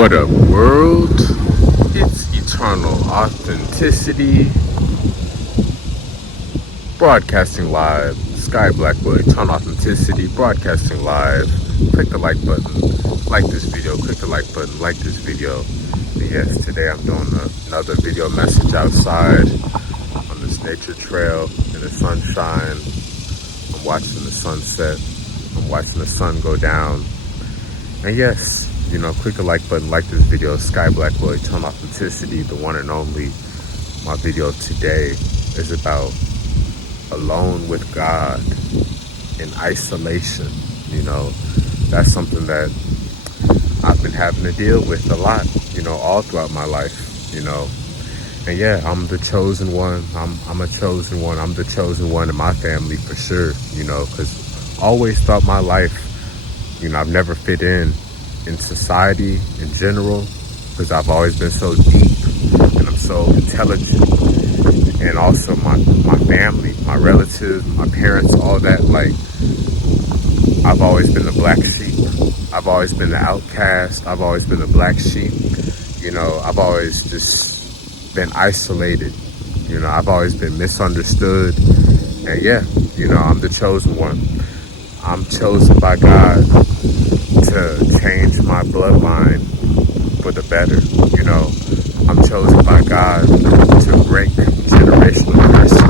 What up, world? It's Eternal Authenticity, broadcasting live. Sky Blackwell, Eternal Authenticity, broadcasting live. Click the like button, like this video. Click the like button, like this video. But yes, today I'm doing another video message outside on this nature trail in the sunshine. I'm watching the sunset. I'm watching the sun go down. And yes, click the like button, like this video. Sky Blackwell, Eternal Authenticity, the one and only. My video today is about alone with God in isolation. That's something that I've been having to deal with a lot, all throughout my life, And yeah, I'm the chosen one. I'm a chosen one. I'm the chosen one in my family for sure, because I always thought my life, I've never fit in society in general, because I've always been so deep and I'm so intelligent. And also my family, my relatives, my parents, all that, I've always been the black sheep. I've always been the outcast. I've always been the black sheep. I've always just been isolated. I've always been misunderstood. And yeah, I'm the chosen one. I'm chosen by God to change my bloodline for the better. I'm chosen by God to break generational curses.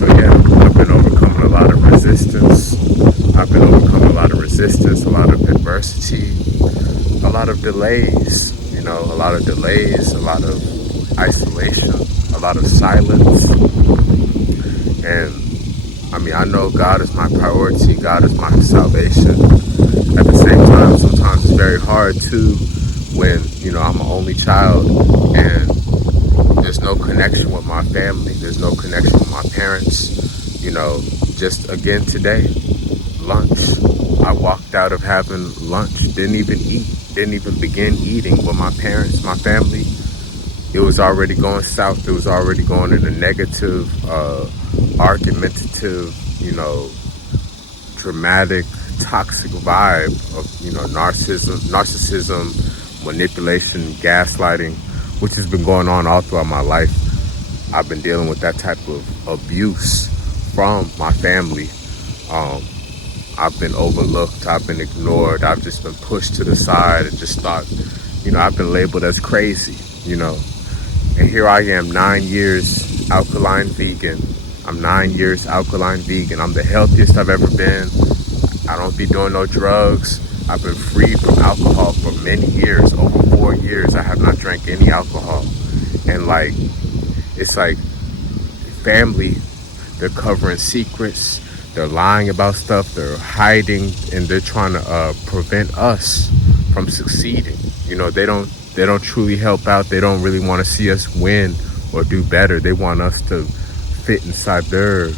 So yeah, I've been overcoming a lot of resistance. I've been overcoming a lot of resistance, a lot of adversity, a lot of delays, a lot of delays, a lot of isolation, a lot of silence. And I know God is my priority. God is my salvation. At the same time, sometimes it's very hard too when, I'm an only child and there's no connection with my family. There's no connection with my parents. Just again today, lunch. I walked out of having lunch, didn't even eat, didn't even begin eating with my parents, my family. It was already going south. It was already going in a negative, argumentative, dramatic, toxic vibe of, narcissism, manipulation, gaslighting, which has been going on all throughout my life. I've been dealing with that type of abuse from my family. I've been overlooked. I've been ignored. I've just been pushed to the side and just thought, I've been labeled as crazy, And here I am, 9 years alkaline vegan. I'm 9 years alkaline vegan. I'm the healthiest I've ever been. I don't be doing no drugs. I've been free from alcohol for many years. Over 4 years, I have not drank any alcohol. And it's like family, they're covering secrets. They're lying about stuff. They're hiding, and they're trying to prevent us from succeeding. They don't truly help out. They don't really want to see us win or do better. They want us to fit inside their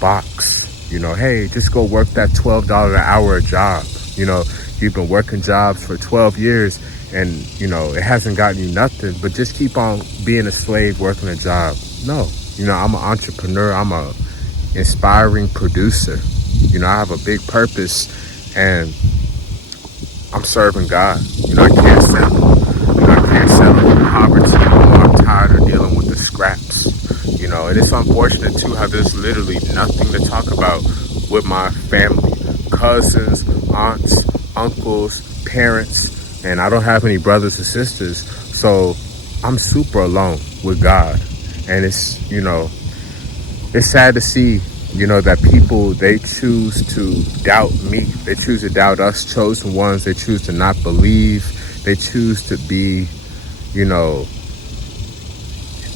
box. Hey, just go work that $12 an hour job. You've been working jobs for 12 years and, it hasn't gotten you nothing, but just keep on being a slave working a job. No, I'm an entrepreneur. I'm a inspiring producer. I have a big purpose and I'm serving God. I can't settle. I can't settle for poverty anymore. I'm tired of dealing with the scraps. And it's unfortunate too how there's literally nothing to talk about with my family, cousins, aunts, uncles, parents, and I don't have any brothers or sisters. So I'm super alone with God. And it's sad to see, that people, they choose to doubt me. They choose to doubt us chosen ones. They choose to not believe. They choose to be,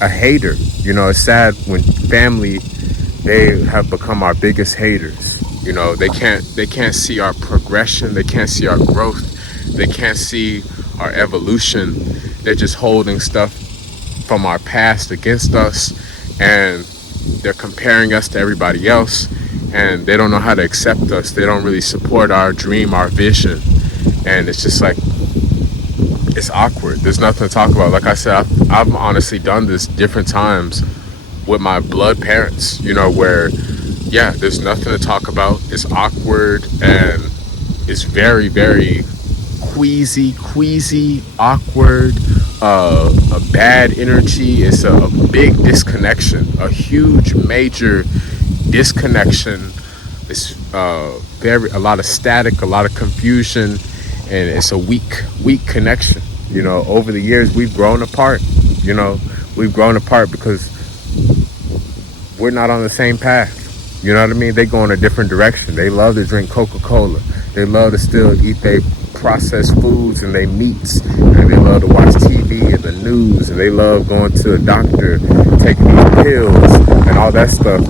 a hater. It's sad when family, they have become our biggest haters. They can't see our progression. They can't see our growth. They can't see our evolution. They're just holding stuff from our past against us, and they're comparing us to everybody else, and they don't know how to accept us. They don't really support our dream, our vision, and it's just it's awkward. There's nothing to talk about. Like I said, I've honestly done this different times with my blood parents, where, yeah, there's nothing to talk about. It's awkward, and it's very, very queasy, awkward, a bad energy. It's a big disconnection, a huge, major disconnection. It's a lot of static, a lot of confusion, and it's a weak connection. Over the years we've grown apart. We've grown apart because we're not on the same path. You know what I mean? They go in a different direction. They love to drink Coca-Cola. They love to still eat their processed foods and their meats. And they love to watch TV and the news. And they love going to a doctor, taking these pills and all that stuff.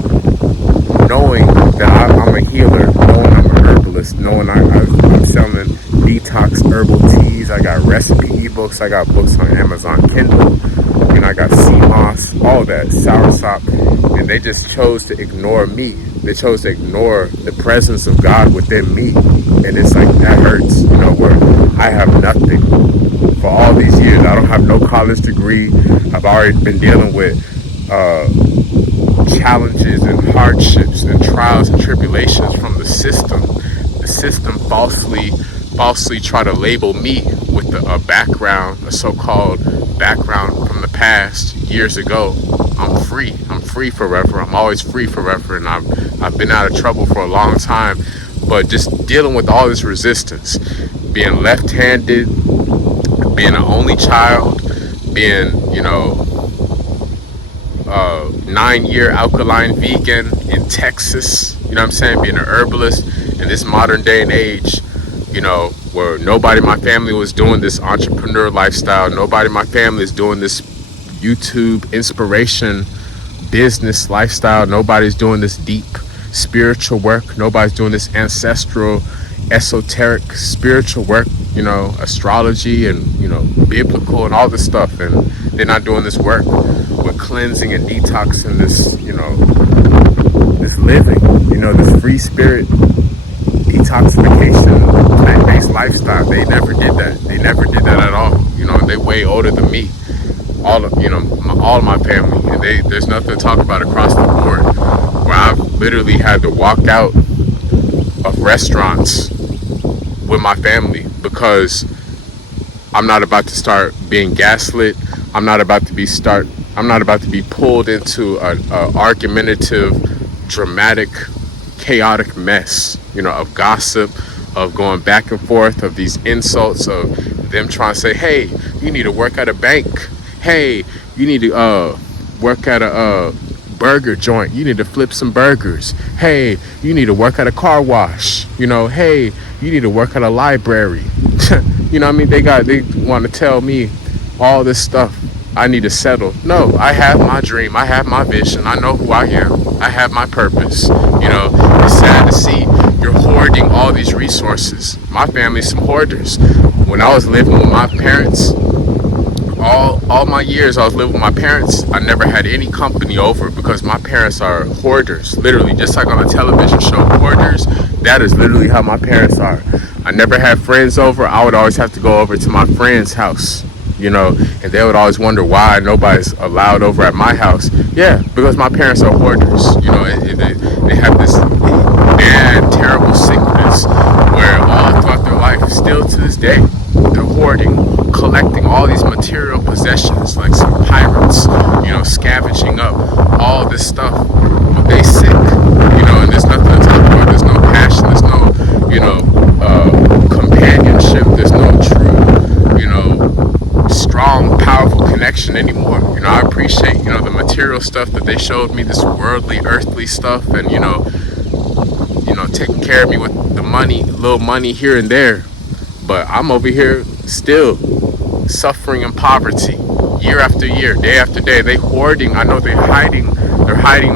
Knowing that I'm a healer, knowing I'm a herbalist, knowing I'm selling detox herbal teas. I got recipe ebooks. I got books on Amazon Kindle. I got sea moss, all that, soursop. And they just chose to ignore me. They chose to ignore the presence of God within me. And it's like, that hurts, where I have nothing. For all these years, I don't have no college degree. I've already been dealing with challenges and hardships and trials and tribulations from the system. The system falsely try to label me with a background, a so-called background from the past years ago. I'm free forever. I'm always free forever, and I've been out of trouble for a long time. But just dealing with all this resistance, being left-handed, being an only child, being 9-year alkaline vegan in Texas, being an herbalist in this modern day and age, where nobody in my family was doing this entrepreneur lifestyle. Nobody in my family is doing this YouTube inspiration business lifestyle. Nobody's doing this deep spiritual work. Nobody's doing this ancestral, esoteric spiritual work, astrology and, biblical and all this stuff. And they're not doing this work with cleansing and detoxing this, this living, this free spirit detoxification, plant-based lifestyle. They never did that. They never did that at all. They way older than me. All of my family, and there's nothing to talk about across the board. Where I've literally had to walk out of restaurants with my family because I'm not about to start being gaslit. I'm not about to be pulled into an argumentative, dramatic, chaotic mess, of gossip, of going back and forth, of these insults, of them trying to say, hey, you need to work at a bank. Hey, you need to work at a burger joint. You need to flip some burgers. Hey, you need to work at a car wash. Hey, you need to work at a library. They want to tell me all this stuff. I need to settle. No, I have my dream. I have my vision. I know who I am. I have my purpose. It's sad to see you're hoarding all these resources. My family's some hoarders. When I was living with my parents, all my years I was living with my parents, I never had any company over because my parents are hoarders. Literally, just like on a television show, hoarders. That is literally how my parents are. I never had friends over. I would always have to go over to my friend's house. And they would always wonder why nobody's allowed over at my house. Yeah, because my parents are hoarders. They have this bad, terrible sickness where all throughout their life, still to this day, they're hoarding, collecting all these material possessions like some pirates, scavenging up all this stuff. But they sick, and there's nothing to talk about. There's no passion. There's no, companionship. There's no true, strong, powerful connection anymore. I appreciate, the material stuff that they showed me, this worldly, earthly stuff, and, taking care of me with the money, little money here and there. But I'm over here still suffering in poverty, year after year, day after day. They hoarding. I know they're hiding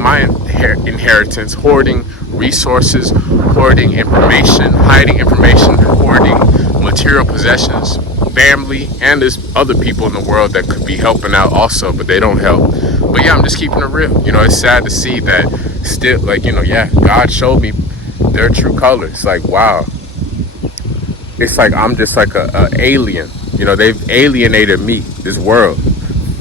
my inheritance, hoarding resources, hoarding information, hiding information, hoarding material possessions, family, and there's other people in the world that could be helping out also, but they don't help. But yeah, I'm just keeping it real. It's sad to see that still, God showed me their true colors. Like, wow. It's like I'm just like a alien. They've alienated me, this world.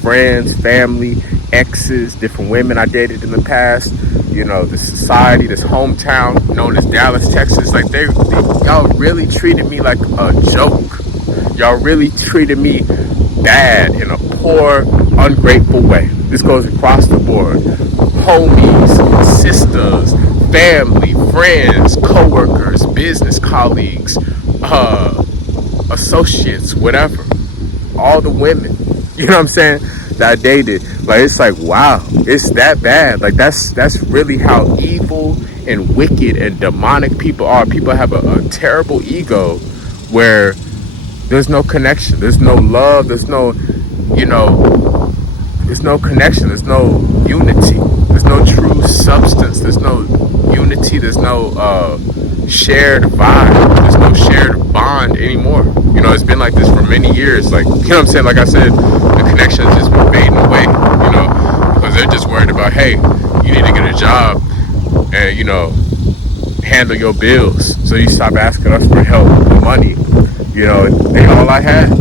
Friends, family, exes, different women I dated in the past, this society, this hometown known as Dallas, Texas. Like y'all really treated me like a joke. Y'all really treated me bad in a poor, ungrateful way. This goes across the board. Homies, sisters, family, friends, co-workers, business colleagues, associates, whatever. All the women, you know what I'm saying, that I dated. Like, it's like, wow, it's that bad. Like, that's really how evil and wicked and demonic people are. People have a terrible ego where there's no connection, there's no love, there's no, you know, there's no connection, there's no unity, there's no true substance, there's no unity, there's no shared vibe, there's no shared bond anymore. You know, it's been like this for many years. Like, you know what I'm saying? Like I said, the connection has just been fading away, you know, because they're just worried about, hey, you need to get a job and, you know, handle your bills. So you stop asking us for help, for money. You know, they're all I had,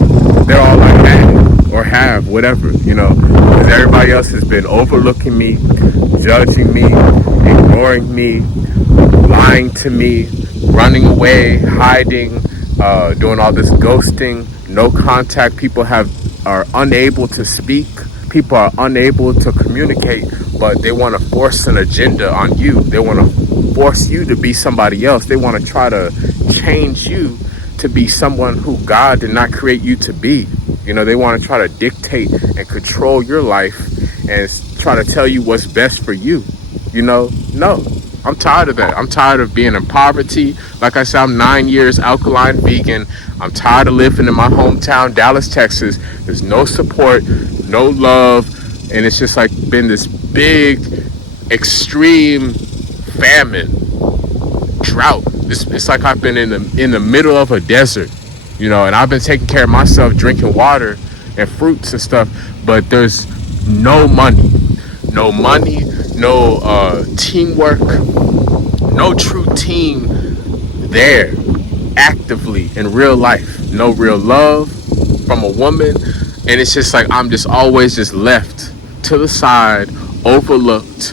or have, whatever, you know, because everybody else has been overlooking me, judging me, ignoring me, lying to me, running away, hiding, doing all this ghosting, no contact. People are unable to speak. People are unable to communicate, but they want to force an agenda on you. They want to force you to be somebody else. They want to try to change you to be someone who God did not create you to be. You know, they want to try to dictate and control your life and try to tell you what's best for you. You know, no, I'm tired of that. I'm tired of being in poverty. Like I said, I'm 9 years alkaline vegan. I'm tired of living in my hometown, Dallas, Texas. There's no support, no love, and it's just like been this big, extreme famine, drought. It's like I've been in the middle of a desert, you know, and I've been taking care of myself, drinking water and fruits and stuff, but there's no money, no teamwork, no true team there actively in real life, no real love from a woman, and it's just like I'm just always just left to the side, overlooked,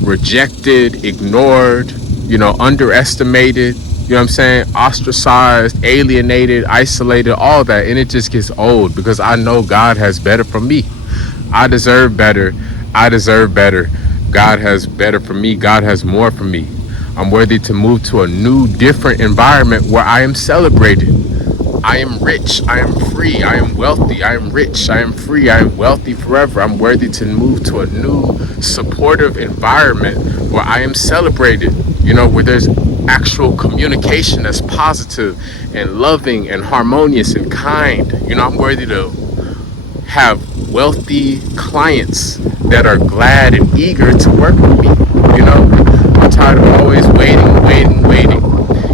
rejected, ignored, you know, underestimated, you know what I'm saying, ostracized, alienated, isolated, all that. And it just gets old because I know God has better for me. I deserve better. God has better for me. God has more for me. I'm worthy to move to a new, different environment where I am celebrated. I am rich, I am free, I am wealthy, I am rich, I am free, I am wealthy forever. I'm worthy to move to a new supportive environment where I am celebrated, you know, where there's actual communication that's positive and loving and harmonious and kind. You know, I'm worthy to have wealthy clients that are glad and eager to work with me. You know, I'm tired of always waiting.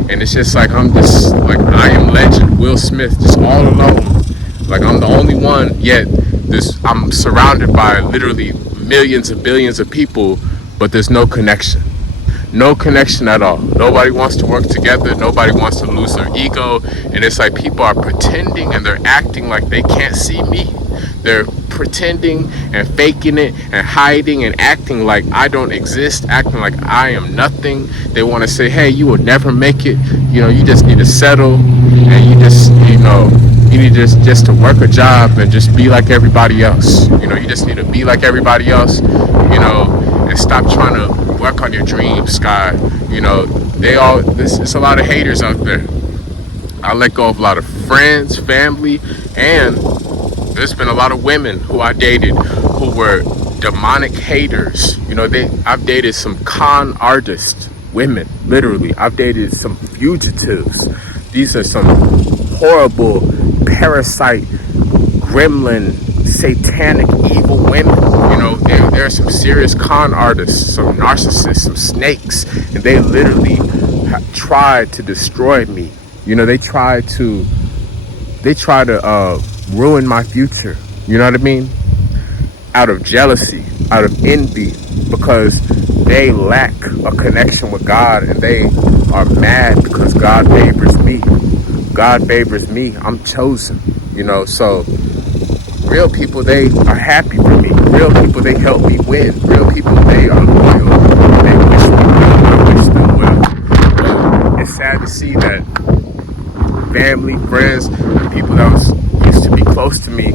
And it's just like I'm just like I Am Legend, Will Smith, just all alone. Like I'm the only one, yet I'm surrounded by literally millions and billions of people, but there's no connection. No connection at all. Nobody wants to work together. Nobody wants to lose their ego. And it's like people are pretending and they're acting like they can't see me. They're pretending and faking it and hiding and acting like I don't exist, acting like I am nothing. They want to say, hey, you will never make it. You know, you just need to settle and you just, you know, you need just to work a job and just be like everybody else. You know, you just need to be like everybody else, you know, and stop trying to work on your dreams, Sky. You know, it's a lot of haters out there. I let go of a lot of friends, family, and there's been a lot of women who I dated who were demonic haters. You know, I've dated some con artist women, literally. I've dated some fugitives. These are some horrible parasite, gremlin, satanic, evil women. You know, there are some serious con artists, some narcissists, some snakes, and they literally have tried to destroy me. You know, they try to ruin my future. You know what I mean? Out of jealousy, out of envy, because they lack a connection with God and they are mad because God favors me. God favors me. I'm chosen. You know, so real people, they are happy for me. Real people, they help me win. Real people, they are loyal. They wish me well. I wish them well. But it's sad to see that family, friends, the people that was used to be close to me,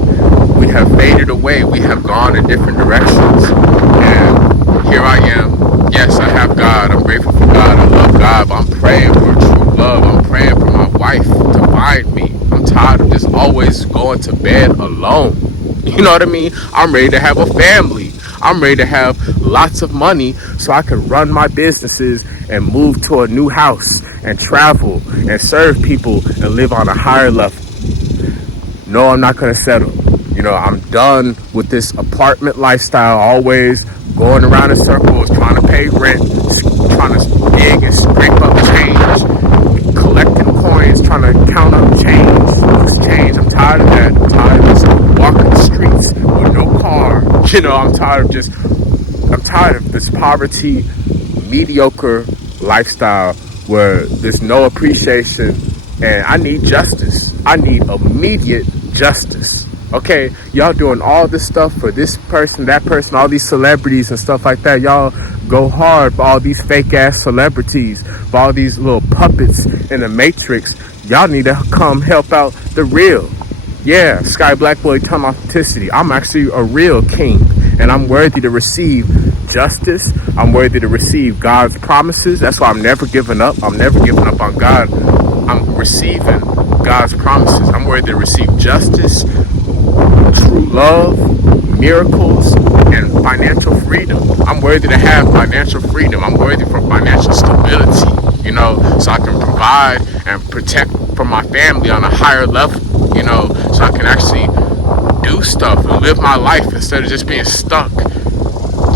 we have faded away. We have gone in different directions. And here I am. Yes, I have God. I'm grateful for God. I love God. But I'm praying for true love. I'm praying for my wife to find me. I'm tired of just always going to bed alone. You know what I mean? I'm ready to have a family. I'm ready to have lots of money so I can run my businesses and move to a new house and travel and serve people and live on a higher level. No, I'm not going to settle. You know, I'm done with this apartment lifestyle, always going around in circles, trying to pay rent, trying to dig and scrape up change, collecting coins, trying to count up change, loose change. I'm tired of that. I'm tired of just walking the streets with no car. You know, I'm tired of this poverty, mediocre lifestyle where there's no appreciation, and I need justice. I need immediate justice. Okay, y'all doing all this stuff for this person, that person, all these celebrities and stuff like that. Y'all go hard for all these fake ass celebrities, for all these little puppets in the matrix. Y'all need to come help out the real. Yeah, Sky Blackwell, eternal authenticity. I'm actually a real king, and I'm worthy to receive justice. I'm worthy to receive God's promises. That's why I'm never giving up. I'm never giving up on God. I'm receiving God's promises. I'm worthy to receive justice, true love, miracles, and financial freedom. I'm worthy to have financial freedom. I'm worthy for financial stability, you know, so I can provide and protect for my family on a higher level, you know, so I can actually do stuff and live my life instead of just being stuck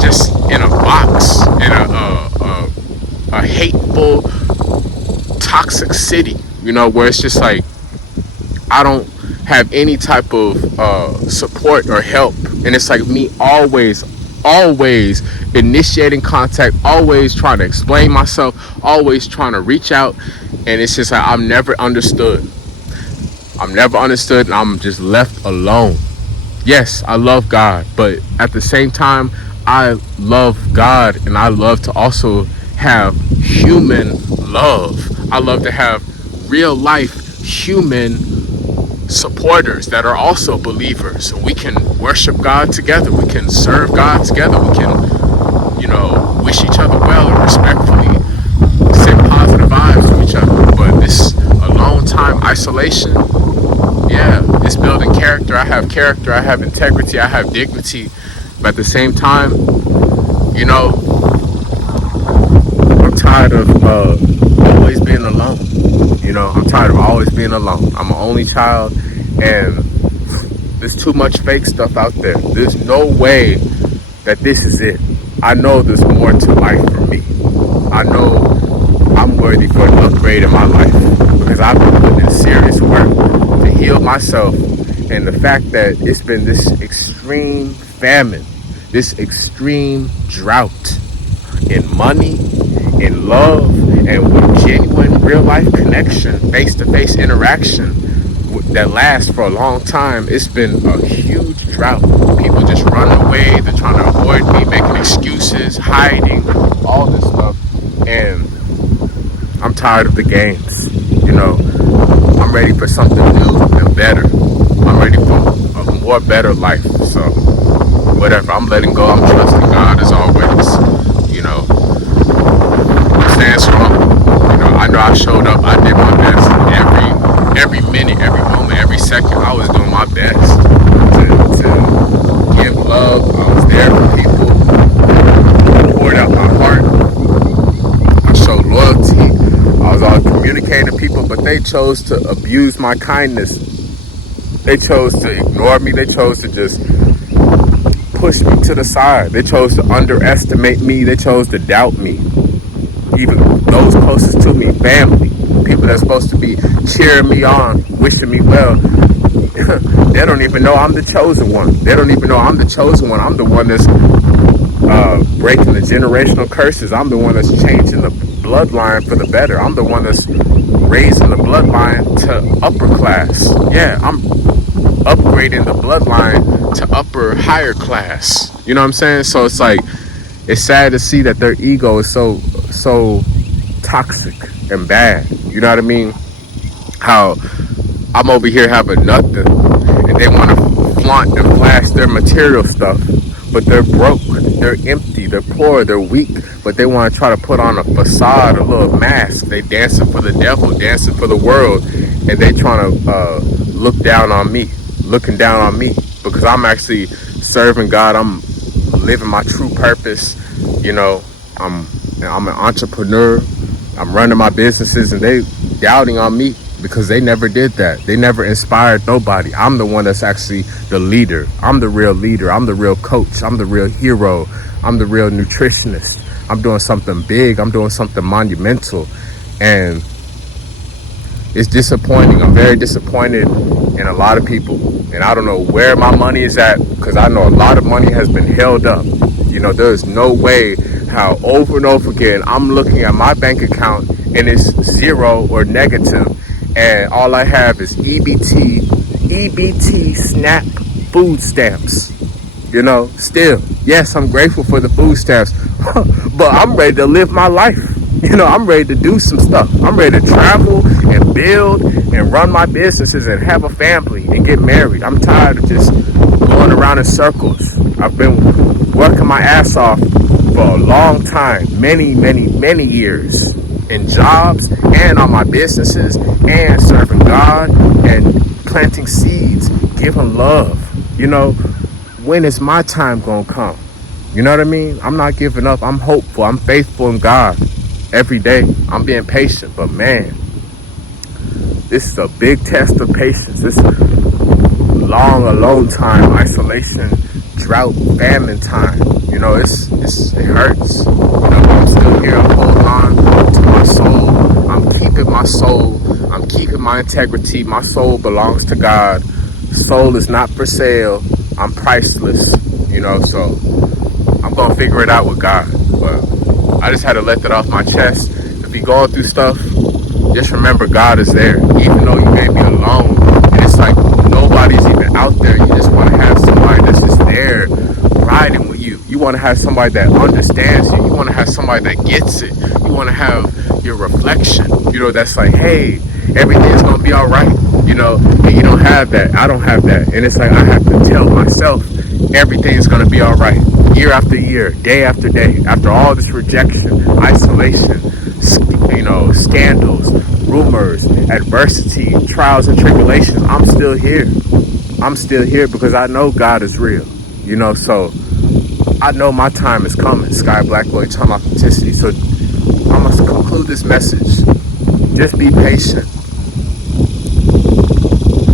just in a box, in a hateful, toxic city, you know, where it's just like I don't have any type of support or help, and it's like me always initiating contact, always trying to explain myself, always trying to reach out, and it's just like I'm never understood, and I'm just left alone. Yes, I love God, but at the same time, I love God, and I love to also have human love. I love to have real life human supporters that are also believers, so we can worship God together, we can serve God together, we can, you know, wish each other well and respectfully send positive vibes to each other. But this alone time isolation, yeah, it's building character. I have integrity, I have dignity, but at the same time, you know, I'm tired of always being alone. You know, I'm tired of always being alone. I'm an only child, and there's too much fake stuff out there. There's no way that this is it. I know there's more to life for me. I know I'm worthy for an upgrade in my life because I've been putting in serious work to heal myself. And the fact that it's been this extreme famine, this extreme drought in money, in love, and with genuine real life connection, face-to-face interaction that lasts for a long time, it's been a huge drought. People just run away, they're trying to avoid me, making excuses, hiding, all this stuff. And I'm tired of the games. You know, I'm ready for something new and better. I'm ready for a more better life. So whatever, I'm letting go. I'm trusting God as always. You know, I'm staying strong. You know, I know I showed up. I did my best. Every minute, every moment, every second, I was doing my best to give love. I was there for people. I poured out my heart. I showed loyalty. I was all communicating to people, but they chose to abuse my kindness. They chose to ignore me. They chose to just push me to the side. They chose to underestimate me. They chose to doubt me. Even those closest to me, family, people that's supposed to be cheering me on, wishing me well, they don't even know I'm the chosen one. They don't even know I'm the chosen one. I'm the one that's breaking the generational curses. I'm the one that's changing the bloodline for the better. I'm the one that's raising the bloodline to upper class. Yeah, I'm upgrading the bloodline to upper higher class. You know what I'm saying? So it's like, it's sad to see that their ego is so toxic and bad. You know what I mean? how I'm over here having nothing, and they want to flaunt and flash their material stuff, but they're broke, they're empty, they're poor, they're weak, but they want to try to put on a facade, a little mask. They dancing for the devil, dancing for the world, and they trying to looking down on me, because I'm actually serving God. I'm living my true purpose. You know, I'm an entrepreneur. I'm running my businesses, and they doubting on me because they never did that. They never inspired nobody. I'm the one that's actually the leader. I'm the real leader. I'm the real coach. I'm the real hero. I'm the real nutritionist. I'm doing something big. I'm doing something monumental. And it's disappointing. I'm very disappointed in a lot of people. And I don't know where my money is at, because I know a lot of money has been held up. You know, there's no way how over and over again I'm looking at my bank account and it's zero or negative, and all I have is EBT SNAP food stamps. You know, still, yes, I'm grateful for the food stamps, but I'm ready to live my life. You know, I'm ready to do some stuff. I'm ready to travel and build and run my businesses and have a family and get married. I'm tired of just going around in circles. I've been working my ass off for a long time, many years, in jobs and on my businesses and serving God and planting seeds, giving love. You know, when is my time gonna come? You know what I mean? I'm not giving up. I'm hopeful. I'm faithful in God every day. I'm being patient, but man, this is a big test of patience. This long alone time, isolation, drought, famine time. You know, it hurts. You know, but I'm still here. I'm holding on to my soul. I'm keeping my soul. I'm keeping my integrity. My soul belongs to God. Soul is not for sale. I'm priceless. You know, so I'm gonna figure it out with God. But I just had to let that off my chest. If you're going through stuff, just remember God is there, even though you may be alone. And it's like nobody's even out there. You just want to have somebody that's just there riding with you. You want to have somebody that understands you. You want to have somebody that gets it. You want to have your reflection, you know, that's like, hey, everything's going to be all right, you know. And you don't have that. I don't have that. And it's like I have to tell myself everything's going to be all right. Year after year, day after day, after all this rejection, isolation, you know, scandals, rumors, adversity, trials and tribulations, I'm still here. I'm still here because I know God is real, you know. So I know my time is coming. Sky Blackwell, Eternal Authenticity. So I must conclude this message. Just be patient.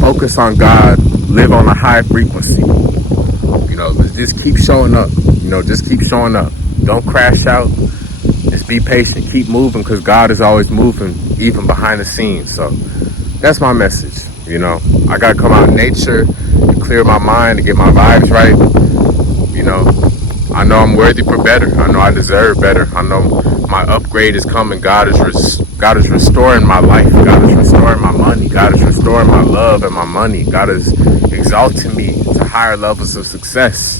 Focus on God. Live on a high frequency. You know, just keep showing up. You know, just keep showing up. Don't crash out. Just be patient. Keep moving, because God is always moving, even behind the scenes. So that's my message. You know, I got to come out in nature and clear my mind and get my vibes right. You know, I know I'm worthy for better. I know I deserve better. I know my upgrade is coming. God is restoring my life. God is restoring my money. God is restoring my love and my money. God is exalting me to higher levels of success.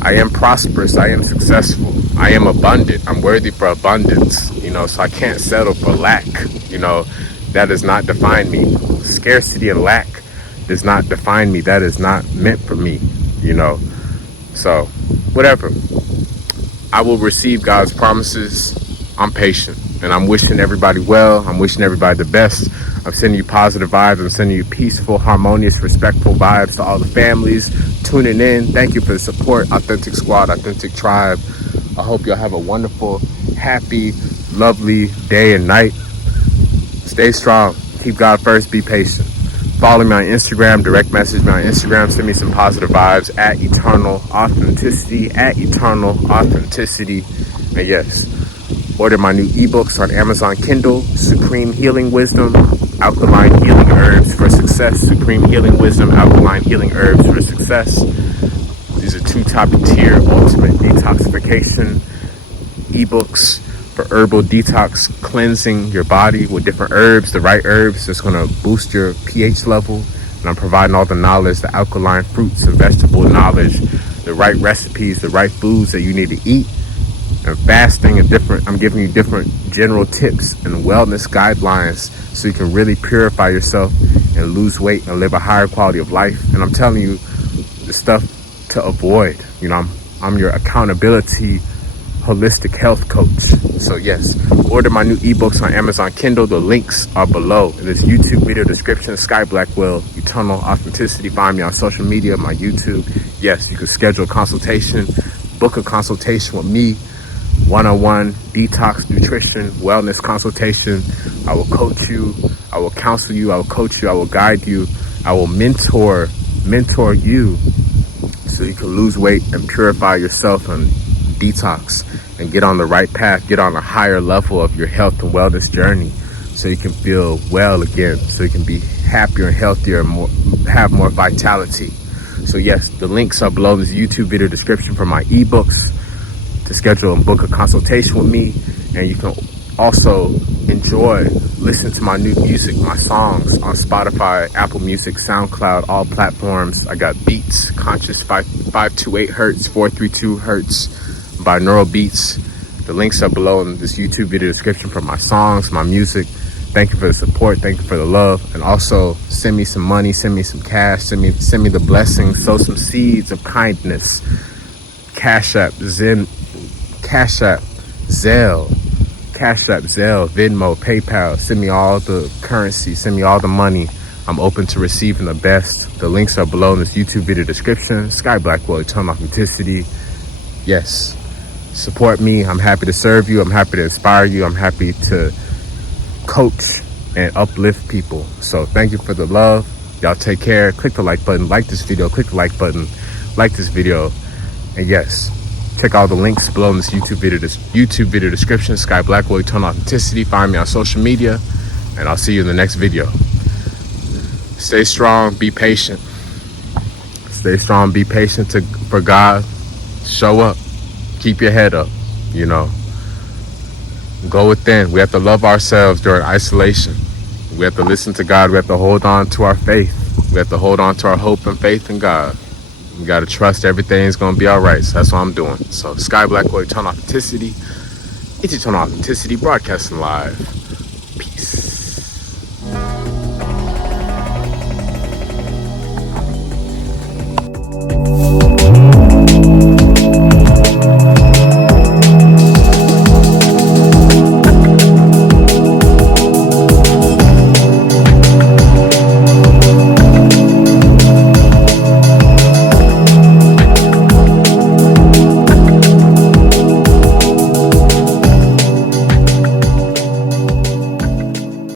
I am prosperous. I am successful. I am abundant. I'm worthy for abundance. You know, so I can't settle for lack. You know, that does not define me. Scarcity and lack does not define me. That is not meant for me. You know, so whatever. I will receive God's promises. I'm patient, and I'm wishing everybody well. I'm wishing everybody the best. I'm sending you positive vibes. I'm sending you peaceful, harmonious, respectful vibes to all the families tuning in. Thank you for the support. Authentic Squad, Authentic Tribe. I hope y'all have a wonderful, happy, lovely day and night. Stay strong. Keep God first. Be patient. Follow me on Instagram. Direct message me on Instagram. Send me some positive vibes at Eternal Authenticity. At Eternal Authenticity. And yes, order my new ebooks on Amazon Kindle. Supreme Healing Wisdom, Alkaline Healing Herbs for Success. Supreme Healing Wisdom, Alkaline Healing Herbs for Success. These are 2 top-tier ultimate detoxification ebooks for herbal detox, cleansing your body with different herbs, the right herbs that's going to boost your pH level. And I'm providing all the knowledge, the alkaline fruits and vegetable knowledge, the right recipes, the right foods that you need to eat. and fasting and I'm giving you different general tips and wellness guidelines so you can really purify yourself and lose weight and live a higher quality of life. And I'm telling you the stuff to avoid. I'm your accountability holistic health coach. So yes, order my new ebooks on Amazon Kindle. The links are below in this YouTube video description. Sky Blackwell, Eternal Authenticity. Find me on social media, my YouTube. Yes, you can schedule a consultation, book a consultation with me, one-on-one detox, nutrition, wellness consultation. I will coach you, I will counsel you, I will coach you, I will guide you, I will mentor you so you can lose weight and purify yourself and detox and get on the right path, get on a higher level of your health and wellness journey so you can feel well again, so you can be happier and healthier and have more vitality. So yes, the links are below in this YouTube video description for my ebooks to schedule and book a consultation with me. And you can also listen to my new music, my songs on Spotify, Apple Music, SoundCloud, all platforms. I got beats, conscious 528 hertz, 432 hertz, binaural beats. The links are below in this YouTube video description for my songs, my music. Thank you for the support. Thank you for the love. And also send me some money, send me some cash, send me the blessings, sow some seeds of kindness. Cash App, Zelle, Venmo, PayPal. Send me all the currency, send me all the money. I'm open to receiving the best. The links are below in this YouTube video description. Sky Blackwell, Eternal Authenticity. Yes, support me. I'm happy to serve you. I'm happy to inspire you. I'm happy to coach and uplift people. So thank you for the love. Y'all take care. Click the like button, like this video, click the like button, like this video. And yes, check out the links below in this YouTube video description. Sky Blackwell, Eternal Authenticity. Find me on social media, and I'll see you in the next video. Stay strong, be patient. Stay strong, be patient for God. Show up, keep your head up, Go within. We have to love ourselves during isolation. We have to listen to God. We have to hold on to our faith. We have to hold on to our hope and faith in God. We got to trust everything's going to be all right. So that's what I'm doing. So Sky Blackwell, Eternal Authenticity. It's Eternal Authenticity broadcasting live. Peace.